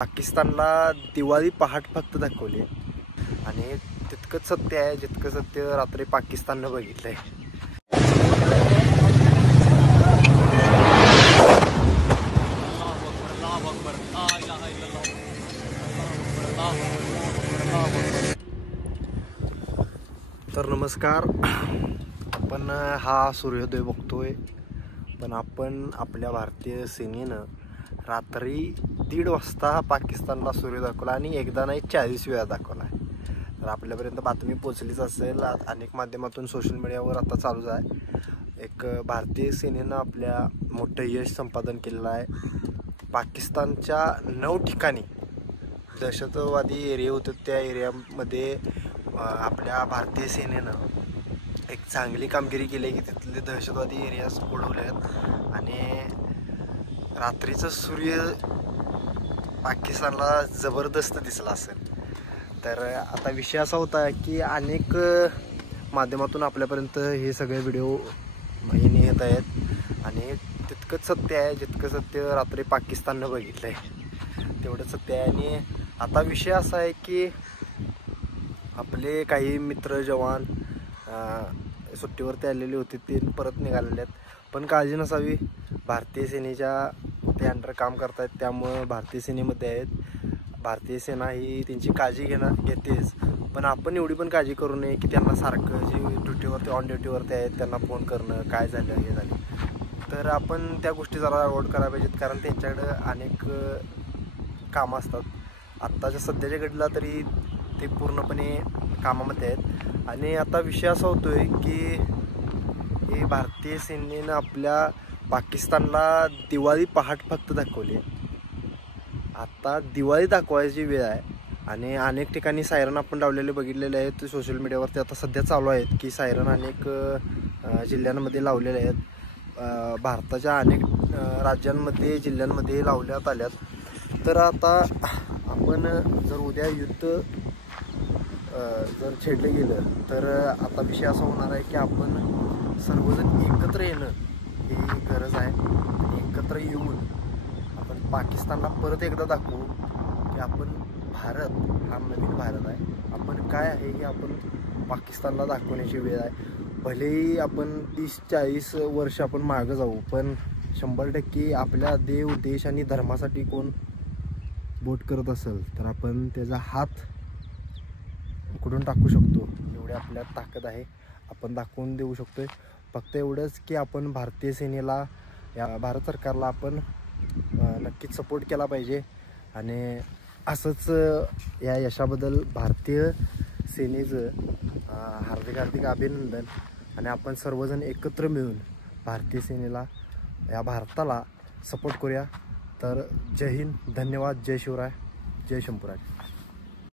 पाकिस्तानला दिवाळी पहाट फक्त दाखवली आणि तितकंच सत्य आहे जितकं सत्य रात्री पाकिस्ताननं बघितलंय. तर नमस्कार, आपण हा सूर्योदय बघतोय, पण आपण आपल्या भारतीय सेनेनं रात्री 1:30 वाजता पाकिस्तानला सूर्य दाखवला आणि एकदा नाही 40 वेळा दाखवला. तर आपल्यापर्यंत बातमी पोचलीच असेल, अनेक माध्यमातून सोशल मीडियावर आता चालूच आहे. एक भारतीय सेनेनं आपल्या मोठं यश संपादन केलेलं आहे. पाकिस्तानच्या 9 ठिकाणी दहशतवादी एरिया होते, त्या एरियामध्ये आपल्या भारतीय सेनेनं एक चांगली कामगिरी केली की तिथले दहशतवादी एरियाज उडवले आहेत आणि रात्रीचं सूर्य पाकिस्तानला जबरदस्त दिसला असेल. तर आता विषय असा होता की अनेक माध्यमातून आपल्यापर्यंत हे सगळे व्हिडिओ येत आहेत आणि तितकंच सत्य आहे जितकं सत्य रात्री पाकिस्ताननं बघितलं आहे तेवढं सत्य आहे. आणि आता विषय असा आहे की आपले काही मित्र जवान सुट्टीवरती आलेले होते, ते परत निघालेले आहेत. पण काळजी नसावी, भारतीय सेनेच्या ते अंडर काम करत आहेत, त्यामुळं भारतीय सेनेमध्ये आहेत. भारतीय सेना ही त्यांची काळजी घेतेच, पण आपण एवढी पण काळजी करू नये की त्यांना सारखं जे ड्युटीवरती ऑन ड्युटीवरती आहेत त्यांना फोन करणं, काय झालं हे झालं. तर आपण त्या गोष्टी जरा अवॉइड करायला पाहिजेत, कारण त्यांच्याकडं अनेक कामं असतात. आत्ताच्या सध्याच्या घडीला तरी ते पूर्णपणे कामामध्ये आहेत. आणि आता विषय असा होतोय की हे भारतीय सेनेनं आपल्या पाकिस्तानला दिवाळी पहाट फक्त दाखवली. आता दिवाळी दाखवायची वेळ आहे आणि अनेक ठिकाणी सायरन आपण लावलेले बघितलेले आहेत. सोशल मीडियावरती आता सध्या चालू आहेत की सायरन अनेक जिल्ह्यांमध्ये लावलेले आहेत. भारताच्या अनेक राज्यांमध्ये जिल्ह्यांमध्ये लावण्यात आल्यात. तर आता आपण जर उद्या युद्ध जर छेडलं गेलं तर आता विषय असा होणार आहे की आपण सर्वजण एकत्र येणं ही गरज आहे. आणि एकत्र येऊन आपण पाकिस्तानला परत एकदा दाखवू की आपण भारत हा नवीन भारत आहे. आपण काय आहे हे आपण पाकिस्तानला दाखवण्याची वेळ आहे. भलेही आपण 30-40 वर्ष आपण मागं जाऊ, पण 100% आपल्या देव, देश आणि धर्मासाठी कोण बोट करत असेल तर आपण त्याचा हात उकडून टाकू शकतो. एवढी आपल्यात ताकद आहे, आपण दाखवून देऊ शकतोय. फक्त एवढंच की आपण भारतीय सेनेला, या भारत सरकारला आपण नक्कीच सपोर्ट केला पाहिजे. आणि असंच या यशाबद्दल भारतीय सेनेचं हार्दिक हार्दिक अभिनंदन. आणि आपण सर्वजण एकत्र मिळून भारतीय सेनेला, या भारताला सपोर्ट करूया. तर जय हिंद, धन्यवाद, जय शिवराय, जय शंभूराज.